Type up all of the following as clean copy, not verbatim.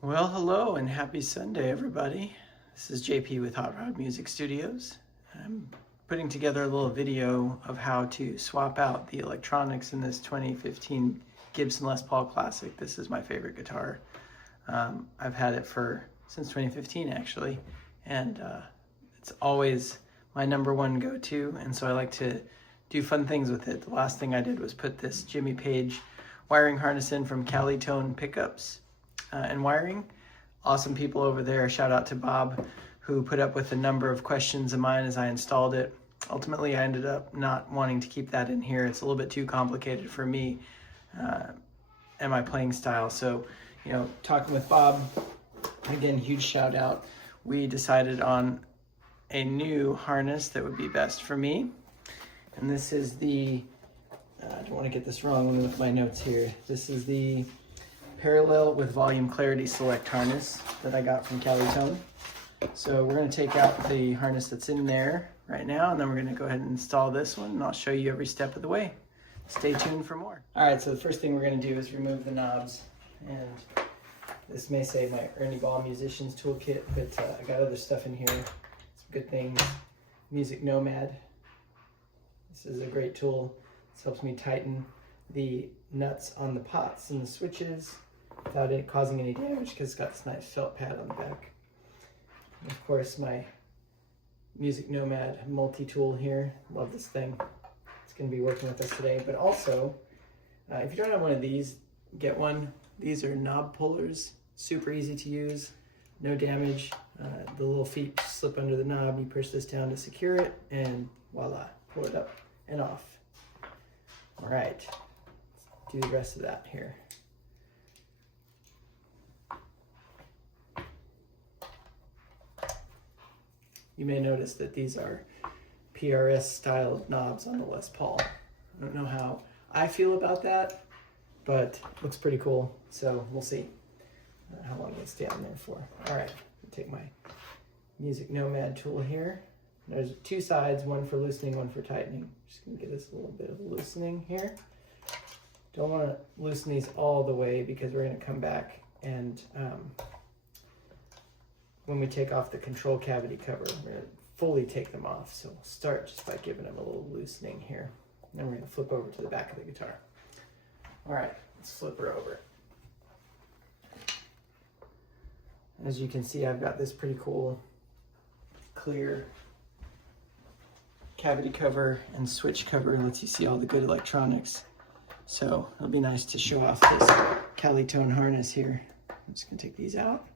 Well, hello and happy Sunday, everybody. This is JP with Hot Rod Music Studios. I'm putting together a little video of how to swap out the electronics in this 2015 Gibson Les Paul Classic. This is my favorite guitar. I've had it since 2015 actually, and it's always my number one go-to, and so I like to do fun things with it. The last thing I did was put this Jimmy Page wiring harness in from Calitone Pickups and Wiring. Awesome people over there. Shout out to Bob, who put up with a number of questions of mine as I installed it. Ultimately, I ended up not wanting to keep that in here. It's a little bit too complicated for me and my playing style. So, talking with Bob, again, huge shout out. We decided on a new harness that would be best for me. And this is the, I don't want to get this wrong, let me look at my notes here. This is the Parallel with Volume Clarity Select harness that I got from Calitone. So we're going to take out the harness that's in there right now, and then we're going to go ahead and install this one, and I'll show you every step of the way. Stay tuned for more. All right, so the first thing we're going to do is remove the knobs, and this may say my Ernie Ball Musician's Toolkit, but I got other stuff in here, some good things. Music Nomad. This is a great tool. This helps me tighten the nuts on the pots and the switches without it causing any damage because it's got this nice felt pad on the back. And of course, my Music Nomad multi-tool here. Love this thing. It's going to be working with us today. But also, if you don't have one of these, get one. These are knob pullers. Super easy to use. No damage. The little feet slip under the knob. You push this down to secure it, and voila, pull it up and off. All right, let's do the rest of that here. You may notice that these are PRS style knobs on the Les Paul. I don't know how I feel about that, but it looks pretty cool. So we'll see how long they stay on there for. All right, I'll take my Music Nomad tool here. There's two sides, one for loosening, one for tightening. Just gonna give this a little bit of loosening here. Don't wanna loosen these all the way because we're gonna come back and when we take off the control cavity cover, we're gonna fully take them off. So we'll start just by giving them a little loosening here. Then we're gonna flip over to the back of the guitar. All right, let's flip her over. As you can see, I've got this pretty cool clear cavity cover and switch cover. Lets you see all the good electronics. So it'll be nice to show off this Calitone harness here. I'm just gonna take these out.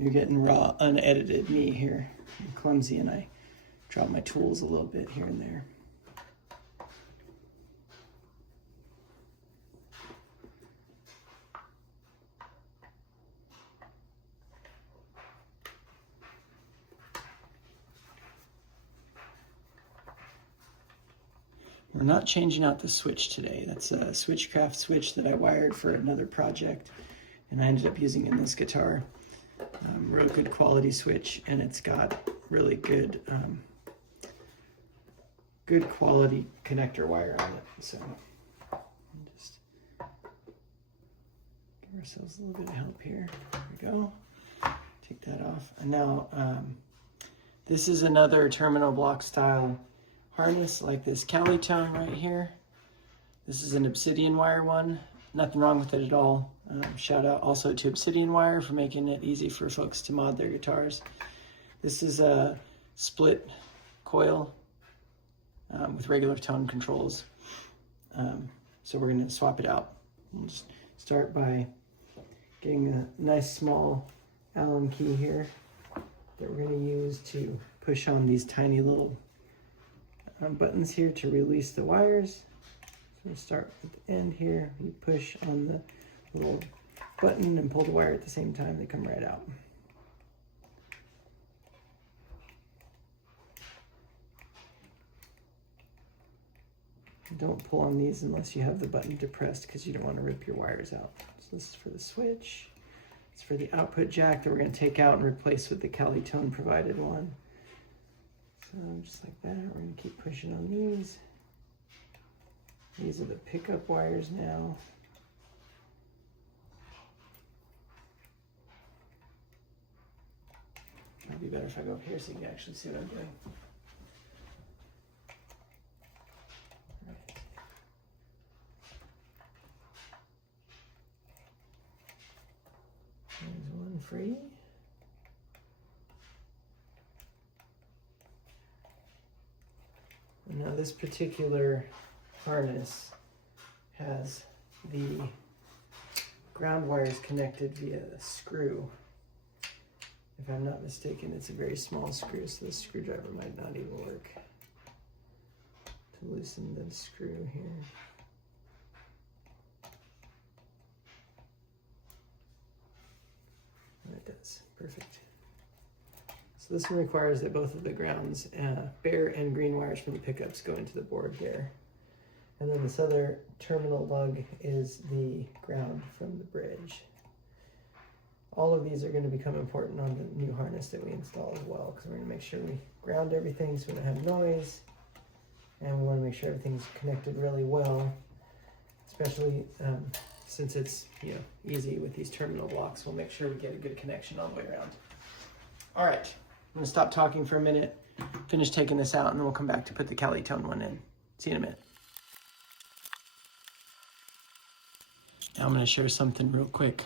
You're getting raw, unedited me here. I'm clumsy and I drop my tools a little bit here and there. We're not changing out the switch today. That's a Switchcraft switch that I wired for another project, and I ended up using in this guitar. Real good quality switch, and it's got really good good quality connector wire on it. So just give ourselves a little bit of help here. There we go. Take that off. And now this is another terminal block style harness like this Calitone right here. This is an Obsidian wire one. Nothing wrong with it at all. Shout out also to Obsidian Wire for making it easy for folks to mod their guitars. This is a split coil with regular tone controls. So we're going to swap it out. We'll just start by getting a nice small Allen key here that we're going to use to push on these tiny little buttons here to release the wires. So we'll start at the end here. You push on the little button and pull the wire at the same time. They come right out. Don't pull on these unless you have the button depressed because you don't want to rip your wires out. So this is for the switch. It's for the output jack that we're going to take out and replace with the Calitone provided one. So just like that, we're going to keep pushing on these. These are the pickup wires now. It'd be better if I go up here so you can actually see what I'm doing. Right. There's one free. And now this particular harness has the ground wires connected via a screw. If I'm not mistaken, it's a very small screw, so the screwdriver might not even work to loosen the screw here. And it does. Perfect. So this one requires that both of the grounds, bare and green wires from the pickups, go into the board there. And then this other terminal lug is the ground from the bridge. All of these are going to become important on the new harness that we install as well, because we're going to make sure we ground everything so we don't have noise, and we want to make sure everything's connected really well, especially since it's easy with these terminal blocks. We'll make sure we get a good connection all the way around. All right, I'm going to stop talking for a minute, finish taking this out, and then we'll come back to put the Calitone one in. See you in a minute. Now I'm going to share something real quick.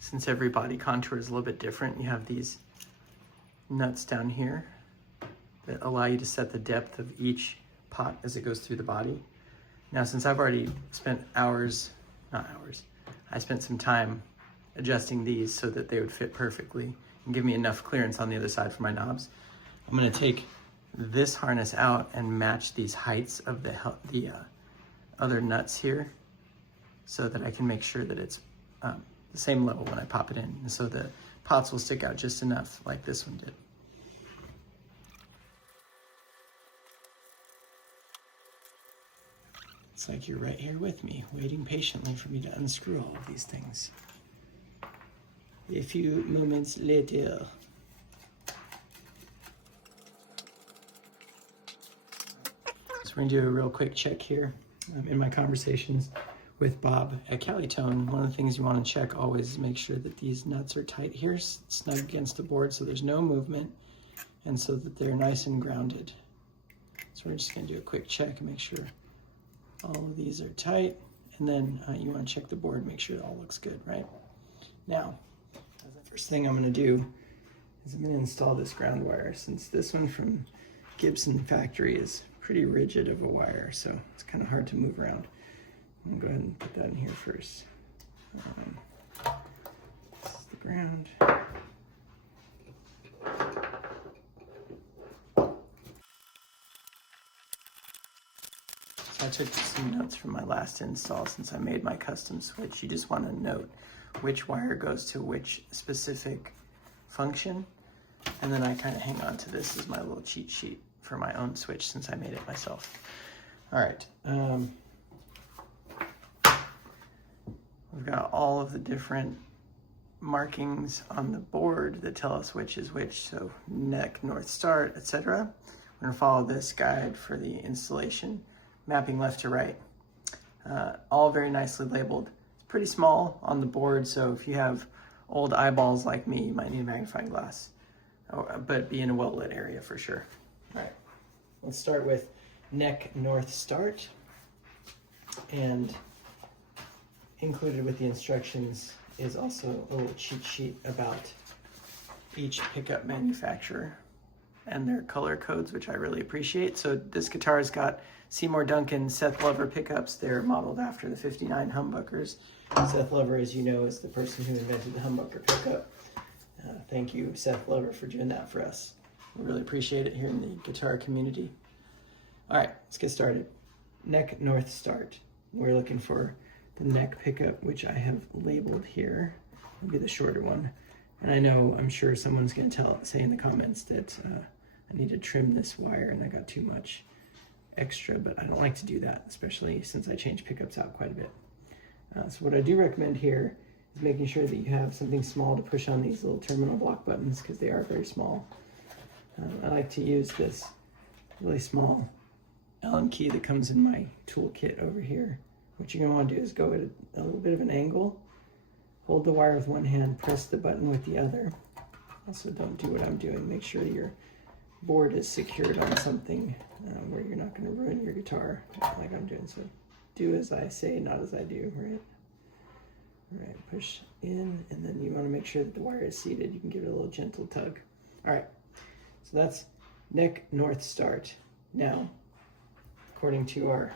Since every body contour is a little bit different, you have these nuts down here that allow you to set the depth of each pot as it goes through the body. Now, since I've already spent I spent some time adjusting these so that they would fit perfectly and give me enough clearance on the other side for my knobs, I'm going to take this harness out and match these heights of the other nuts here so that I can make sure that it's the same level when I pop it in, and so the pots will stick out just enough like this one did. It's like you're right here with me, waiting patiently for me to unscrew all of these things. A few moments later. So we're gonna do a real quick check here. In my conversations with Bob at Calitone, one of the things you want to check always is make sure that these nuts are tight here, snug against the board, so there's no movement, and so that they're nice and grounded. So we're just going to do a quick check and make sure all of these are tight, and then you want to check the board, make sure it all looks good, right? Now, the first thing I'm going to do is I'm going to install this ground wire, since this one from Gibson factory is pretty rigid of a wire, so it's kind of hard to move around. I'm gonna go ahead and put that in here first. This is the ground. So I took some notes from my last install since I made my custom switch. You just want to note which wire goes to which specific function, and then I kind of hang on to this as my little cheat sheet for my own switch since I made it myself. All right. We've got all of the different markings on the board that tell us which is which, so neck, north, start, etc. We're going to follow this guide for the installation, mapping left to right. All very nicely labeled. It's pretty small on the board, so if you have old eyeballs like me, you might need a magnifying glass, but be in a well-lit area for sure. All right, let's start with neck, north, start, and included with the instructions is also a little cheat sheet about each pickup manufacturer and their color codes, which I really appreciate. So this guitar's got Seymour Duncan Seth Lover pickups. They're modeled after the 59 humbuckers. Seth Lover, as you know, is the person who invented the humbucker pickup. Thank you, Seth Lover, for doing that for us. We really appreciate it here in the guitar community. All right, let's get started. Neck, north, start. We're looking for the neck pickup, which I have labeled here. It'll be the shorter one. And I know, I'm sure someone's going to say in the comments that I need to trim this wire and I got too much extra, but I don't like to do that, especially since I change pickups out quite a bit. So what I do recommend here is making sure that you have something small to push on these little terminal block buttons, because they are very small. I like to use this really small Allen key that comes in my toolkit over here. What you're going to want to do is go at a little bit of an angle, hold the wire with one hand, press the button with the other, Also, don't do what I'm doing. Make sure your board is secured on something where you're not going to ruin your guitar like I'm doing. So do as I say, not as I do, right? All right, push in, and then you want to make sure that the wire is seated. You can give it a little gentle tug. All right, so that's neck north start. Now, according to our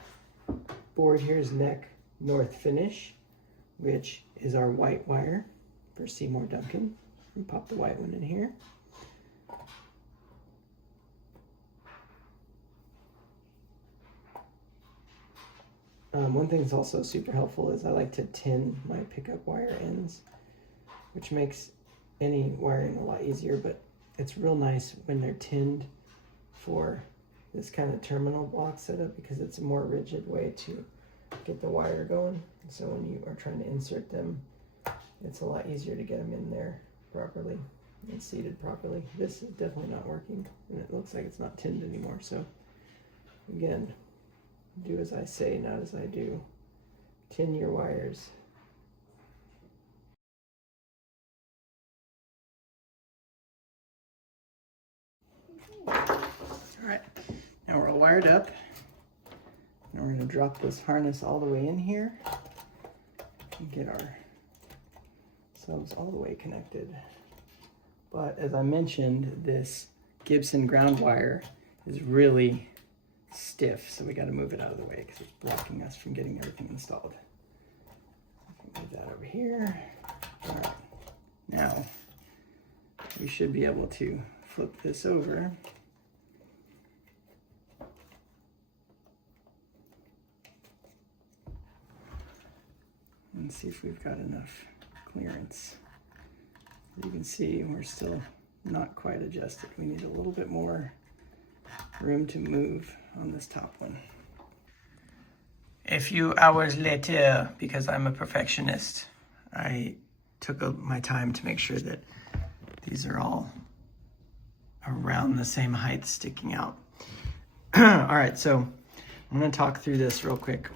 board, here's neck north finish, which is our white wire for Seymour Duncan. And pop the white one in here. One thing that's also super helpful is I like to tin my pickup wire ends, which makes any wiring a lot easier, but it's real nice when they're tinned for this kind of terminal block setup because it's a more rigid way to get the wire going. So when you are trying to insert them, it's a lot easier to get them in there properly and seated properly. This is definitely not working, and it looks like it's not tinned anymore. So again, do as I say, not as I do. Tin your wires. All right, now we're all wired up. Now we're going to drop this harness all the way in here and get ourselves all the way connected. But as I mentioned, this Gibson ground wire is really stiff, so we got to move it out of the way because it's blocking us from getting everything installed. Move that over here. All right, now we should be able to flip this over. And see if we've got enough clearance. As you can see, we're still not quite adjusted. We need a little bit more room to move on this top one. A few hours later, because I'm a perfectionist, I took my time to make sure that these are all around the same height sticking out. All right, so I'm going to talk through this real quick.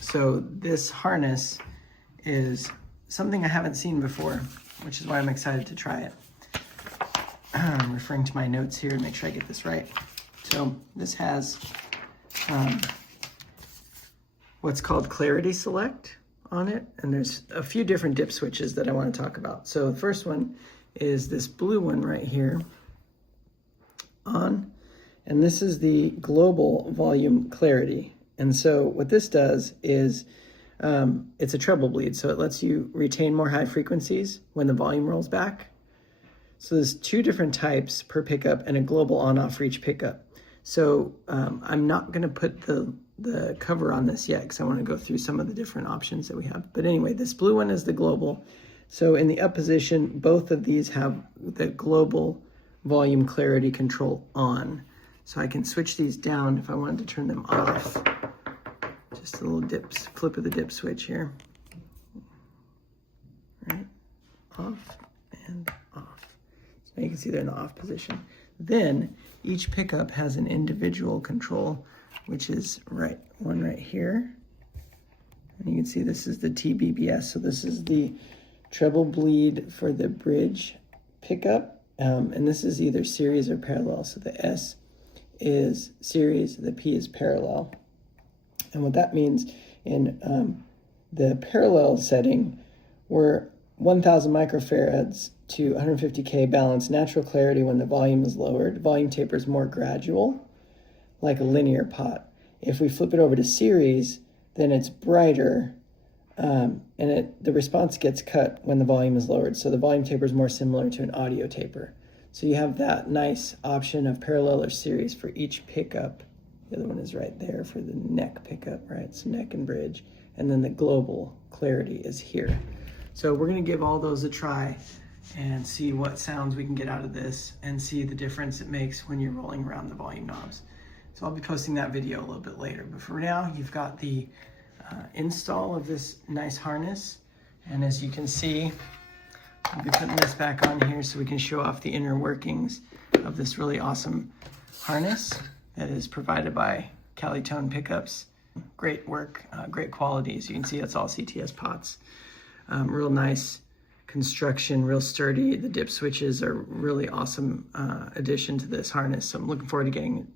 So this harness is something I haven't seen before, which is why I'm excited to try it. I'm referring to my notes here to make sure I get this right. So this has what's called Clarity Select on it, and there's a few different dip switches that I want to talk about. So the first one is this blue one right here on, and this is the global volume clarity. And so what this does is it's a treble bleed, so it lets you retain more high frequencies when the volume rolls back. So there's two different types per pickup and a global on-off reach pickup. So I'm not going to put the cover on this yet because I want to go through some of the different options that we have. But anyway, this blue one is the global. So in the up position, both of these have the global volume clarity control on. So I can switch these down if I wanted to turn them off. Just a little flip of the dip switch here. Right, off and off. So you can see they're in the off position. Then each pickup has an individual control, which is one right here. And you can see this is the TBBS. So this is the treble bleed for the bridge pickup. And this is either series or parallel. So the S is series, the P is parallel. And what that means in the parallel setting, we're 1,000 microfarads to 150K balance natural clarity when the volume is lowered. Volume taper is more gradual, like a linear pot. If we flip it over to series, then it's brighter, and the response gets cut when the volume is lowered. So the volume taper is more similar to an audio taper. So you have that nice option of parallel or series for each pickup. The other one is right there for the neck pickup, right? It's neck and bridge. And then the global clarity is here. So we're going to give all those a try and see what sounds we can get out of this and see the difference it makes when you're rolling around the volume knobs. So I'll be posting that video a little bit later. But for now, you've got the install of this nice harness. And as you can see, I'll be putting this back on here so we can show off the inner workings of this really awesome harness that is provided by Calitone Pickups. Great work, great quality. As you can see, it's all CTS pots. Real nice construction, real sturdy. The dip switches are really awesome addition to this harness. So I'm looking forward to getting it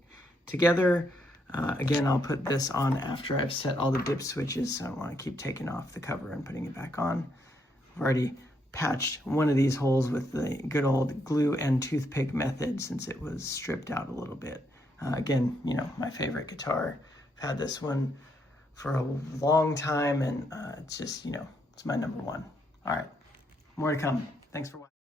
together. Again, I'll put this on after I've set all the dip switches. So I don't want to keep taking off the cover and putting it back on. I've already patched one of these holes with the good old glue and toothpick method since it was stripped out a little bit. Again, you know, my favorite guitar. I've had this one for a long time, and it's just, you know, it's my number one. All right, more to come. Thanks for watching.